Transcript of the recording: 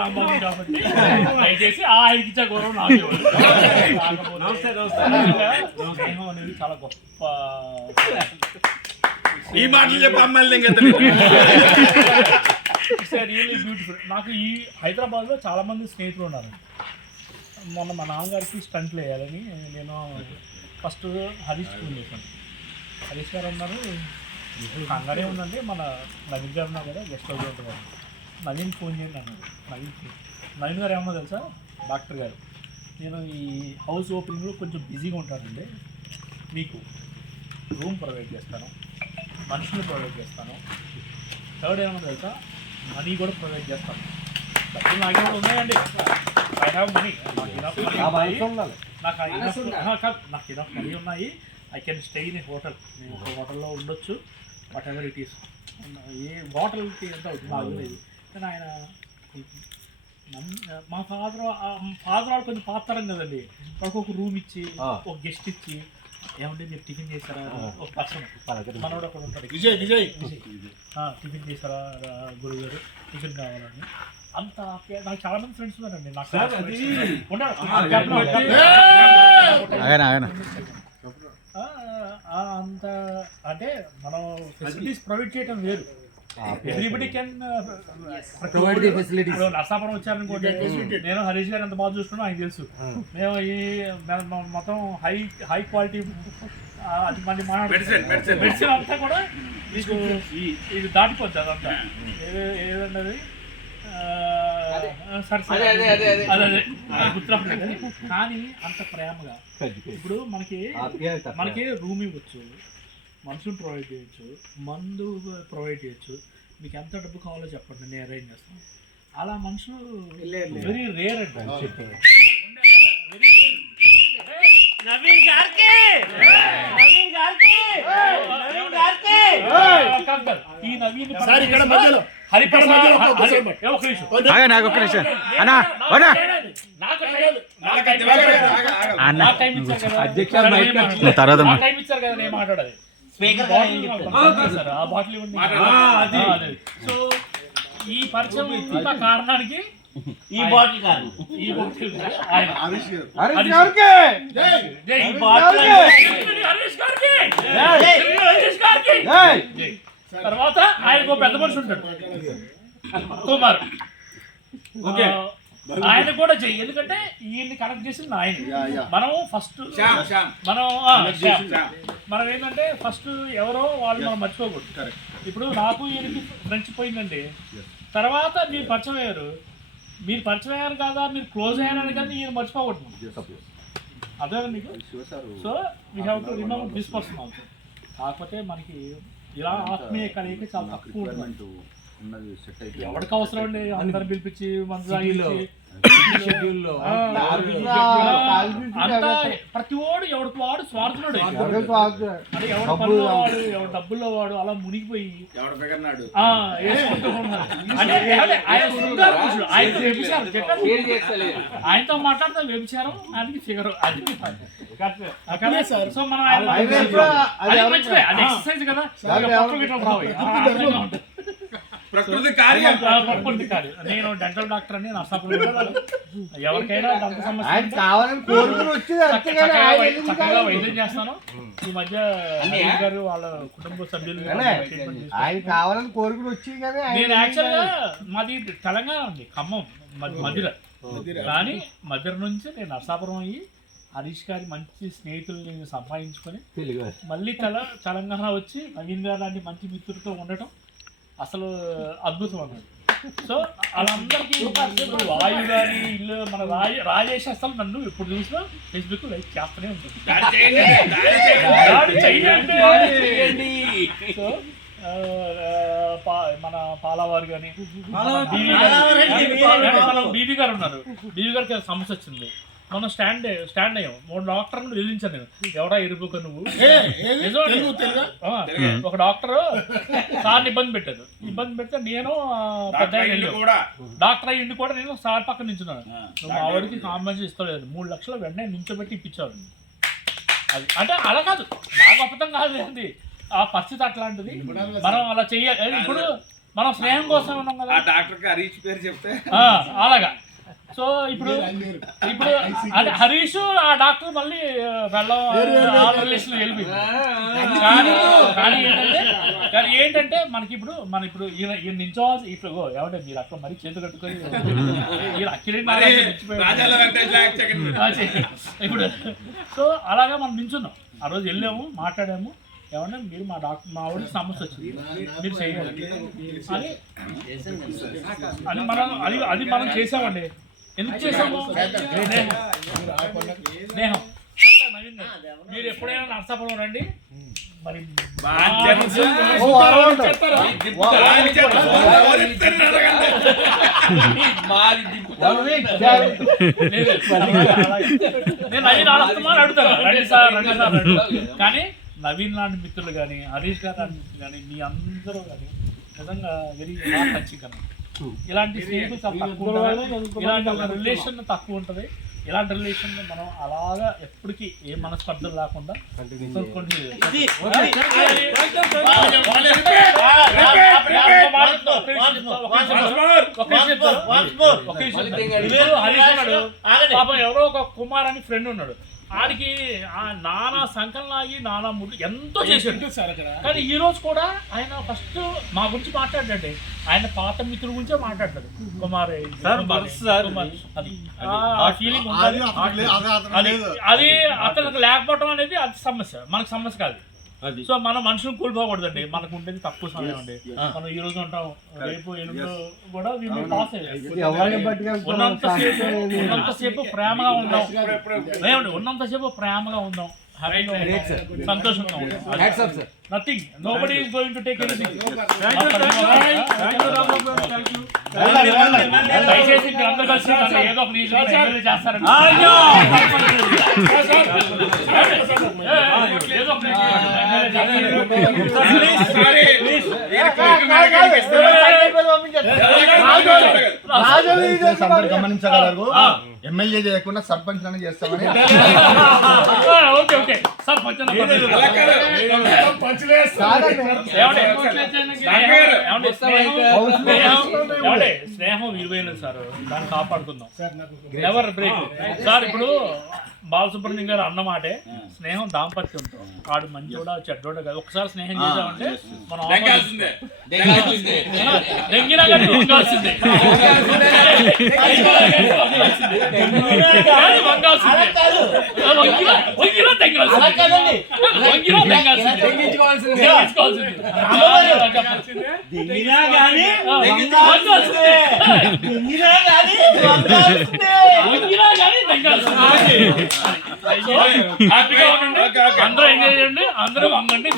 రాంబాబు కాబట్టి దయచేసి ఆయనకి ఇచ్చే గౌరవం నాకు అనేది చాలా గొప్ప. ఈ మాటలు చెప్పి అమ్మాయిలు రియల్లీ బ్యూటిఫుల్. నాకు ఈ హైదరాబాద్లో చాలా మంది స్నేహితులు ఉన్నారు. మొన్న మా నాన్నగారికి స్టంట్లు వేయాలని నేను ఫస్ట్ హరీష్ ఫోన్ చేశాను. హరీష్ గారు అన్నారు కంగారే ఉందండి, మన నవీన్ గారు ఉన్నారు కదా గెస్ట్ హౌస్ ఉంటారు, నవీన్ ఫోన్ చేయండి అన్నారు. నవీన్ గారు ఏమన్నా తెలుసా, డాక్టర్ గారు నేను ఈ హౌస్ ఓపెనింగ్లో కొంచెం బిజీగా ఉంటానండి, మీకు రూమ్ ప్రొవైడ్ చేస్తాను, మనుషులు ప్రొవైడ్ చేస్తాను, థర్డ్ ఏమన్నా తెలుసా మనీ కూడా ప్రొవైడ్ చేస్తాను. డబ్బులు నాకే ఉన్నాయండి, ఐ హ్యావ్ మనీ, నాకు ఇనఫ్ మనీ ఉన్నాయి. I can stay in a hotel, నేను ఒక హోటల్లో ఉండొచ్చు, వాట్ ఎవర్ ఇట్ ఈస్. ఏ హోటల్కి ఎంత అవుతుంది నాకు లేదు. కానీ ఆయన మా ఫాదర్ వాళ్ళు కొంచెం పాతరం కదండి, వాళ్ళకి ఒక రూమ్ ఇచ్చి ఒక గెస్ట్ ఇచ్చి ఏమంటే మీరు టిఫిన్ చేశారా, ఒక పర్సన్ మనోడు అక్కడ ఉంటాడు విజయ్ టిఫిన్ చేశారా గురుగారు, టిఫిన్ కావాలని. అంత నాకు చాలా మంది ఫ్రెండ్స్ ఉన్నారండి. నాకు అంత అంటే మనం ఫెసిలిటీస్ ప్రొవైడ్ చేయడం వేరు, everybody can provide the facilities. Narsapuram వచ్చారనుకోండి, నేను హరీష్ గారు ఎంత బాగా చూసుకున్నా ఆయనకు తెలుసు. మేము ఈ మొత్తం హై క్వాలిటీ అది మంది మెడిసిన్ అంతా కూడా మీకు ఇది దాటిపోద్ది. అదంతా ఏదండి గుర్తురాలేదు కానీ అంత ప్రేమగా. ఇప్పుడు మనకి రూమ్ ఇవ్వచ్చు, మనుషులు ప్రొవైడ్ చేయొచ్చు, మందు ప్రొవైడ్ చేయొచ్చు, మీకు ఎంత డబ్బు కావాలో చెప్పండి నేను అరేంజ్ చేస్తాను. అలా మనుషులు వెరీ రేర్ అండి. నవీన్ గారికి ఈ నవీన్ ఇచ్చారు కదా నేను మాట్లాడాలి. సో ఈ పరిచయం కారణానికి ఈ బాటిల్ తర్వాత ఆయనకు పెద్ద మనిషి ఉంటాడు కుమార్, ఆయన కూడా చెయ్యి, ఎందుకంటే ఈయన్ని కనెక్ట్ చేసింది ఆయన. మనం ఫస్ట్ మనం ఏంటంటే ఫస్ట్ ఎవరో వాళ్ళు మనం మర్చిపోకూడదు. ఇప్పుడు నాకు ఈయనకి ఫ్రెండ్షిప్ పోయిందండి, తర్వాత మీరు పరిచయం అయ్యారు, మీరు పరిచయం అయ్యారు కదా, మీరు క్లోజ్ అయ్యారని కానీ ఈయన మర్చిపోకూడదు. అదే మీకు. So we have to remember this person also. కాకపోతే మనకి ఇలా ఆత్మీయ కలయిక చాలా తక్కువ ఉంటుంది. ఎవరికి అవసరం అండి అందరిని పిలిపించి అంతా ప్రతి వాడు ఎవరికి వాడు స్వార్థుడు, అంటే ఎవడు పనులు వాడు ఎవడు డబ్బుల్లో వాడు అలా మునిగిపోయి ఆయనతో మాట్లాడితే వ్యభిచారం ఆయనకి ఫిగర్ అది. సో మనం అది ఎక్సర్సైజ్ కదా, ప్రకృతి కార్యం. నేను డెంటల్ డాక్టర్ అని నర్సాపురం, ఎవరికైనా దంత సమస్య చక్కగా వైద్యం చేస్తాను. ఈ మధ్య గారు వాళ్ళ కుటుంబ సభ్యులు కావాలని కోరుకుని వచ్చి నేను యాక్చువల్గా మాది తెలంగాణ అండి, ఖమ్మం మధిర, కానీ మధిర నుంచి నేను నర్సాపురం అయ్యి హరీష్ గారి మంచి స్నేహితుల్ని సంపాదించుకొని మళ్ళీ తెలంగాణ వచ్చి నవీన్ గారు లాంటి మంచి మిత్రులతో ఉండటం అసలు అద్భుతం అన్నది. సో వాళ్ళందరికీ వాయు కానీ ఇల్లు మన రాజేష్ అసలు నన్ను ఎప్పుడు చూసినా ఫేస్బుక్ లైక్ చేస్తూనే ఉంటుంది. సో మన పాలవారు కానీ బీబీ గారు ఉన్నారు. బీబీ గారికి సమస్య వచ్చింది. మనం స్టాండ్ అయ్యాం. 3 డాక్టర్లు ఎదిరించాను నేను. ఎవడా ఎరుపుక నువ్వు ఒక డాక్టర్ సార్ని ఇబ్బంది పెట్టారు. ఇబ్బంది పెడితే నేను పెద్ద డాక్టర్ అయ్యింది కూడా నేను సార్ పక్కన నించున్నాను. నువ్వు మా వాడికి కాంపెన్సేషన్ ఇస్తలేదు. 3 లక్షలు వెంటనే నించోబెట్టి ఇప్పించావు. అది అంటే అలా కాదు, నాకు అబద్ధం కాదు. ఏంటి ఆ పరిస్థితి అట్లాంటిది. మనం అలా చెయ్యాలి. ఇప్పుడు మనం స్నేహం కోసం ఉన్నాం కదా. డాక్టర్ హరీష్ పేరు చెప్తే అలాగా. సో ఇప్పుడు అంటే హరీష్ ఆ డాక్టర్ మళ్ళీ రిలేషన్ వెళ్ళిపోయింది. కానీ ఏంటంటే మనకి ఇప్పుడు ఈయన నించోవాల్సి ఇప్పుడు ఏమంటే మీరు అక్కడ మరీ చేతులు కట్టుకొని ఇప్పుడు సో అలాగా మనం నించున్నాం. ఆ రోజు వెళ్ళాము, మాట్లాడాము. ఏమన్నా మీరు మా వాడికి సమస్య వచ్చింది, మీరు చేయాలి అని అది మనం చేసామండి. ఎందుకు చేసాము? స్నేహం. మీరు ఎప్పుడైనా నర్సాపురం రండి. మరి నేను నవీన్ ఆడుతున్నాను అడుగుతాను, రండి సార్ కానీ నవీన్ లాంటి మిత్రులు కానీ, హరీష్ గారు లాంటి మిత్రులు కానీ, మీ అందరూ కానీ నిజంగా వెరీ మంచిగా. ఇలాంటి స్నేహితులు చాలా తక్కువ ఉంటుంది. ఇలాంటి ఒక రిలేషన్ తక్కువ ఉంటుంది. ఇలాంటి రిలేషన్ మనం అలాగా ఎప్పటికీ ఏ మనస్పర్ధలు లేకుండా పాపం ఎవరో ఒక కుమార్ అని ఫ్రెండ్ ఉన్నాడు. ఆడికి నానా సంకలనాగి నానా ముడ్డు ఎంతో చేసాడు. కానీ ఈ రోజు కూడా ఆయన ఫస్ట్ మా గురించి మాట్లాడండి. ఆయన పాత మిత్రుల గురించే మాట్లాడతాడు. కుమార్ అది అతనికి లేకపోవడం అనేది అది సమస్య, మనకు సమస్య కాదు. సో మన మనుషులు కూలిపోకూడదండి. మనకు ఉండేది తక్కువ సమయం అండి. మనం ఈ రోజు ఉంటాం, రేపు ఎల్లుండి కూడా పాస్ ఉన్నంతసేపు ప్రేమగా ఉందాం. ఉన్నంతసేపు ప్రేమగా ఉందాం, హ్యాపీగా ఉందాం, సంతోషంగా ఉందాం. Nothing, nobody is going to take anything. దయచేసి మీరు అందరూ కలిసి ఏదో ఒక నియోజకవర్గం చేస్తారండి. ఏదో ఒక గమనించగలరు. ఎమ్మెల్యే చేయకుండా సర్పంచ్ అని చేస్తామని. స్నేహం విలువైనది సార్, దాన్ని కాపాడుకుందాం. Never break sir. ఇప్పుడు బాలసుబ్రహ్మణ్యం గారు అన్నమాటే స్నేహం దాంపత్యంతో. ఆడు మంచోడా చెడ్డోడా కాదు, ఒకసారి స్నేహం చేసామంటే మనం దెంగినా కానీ వంగాల్సిందే. హ్యాపీగా ఉండండి, అందరూ ఎంజాయ్ చేయండి, అందరూ వంగండి.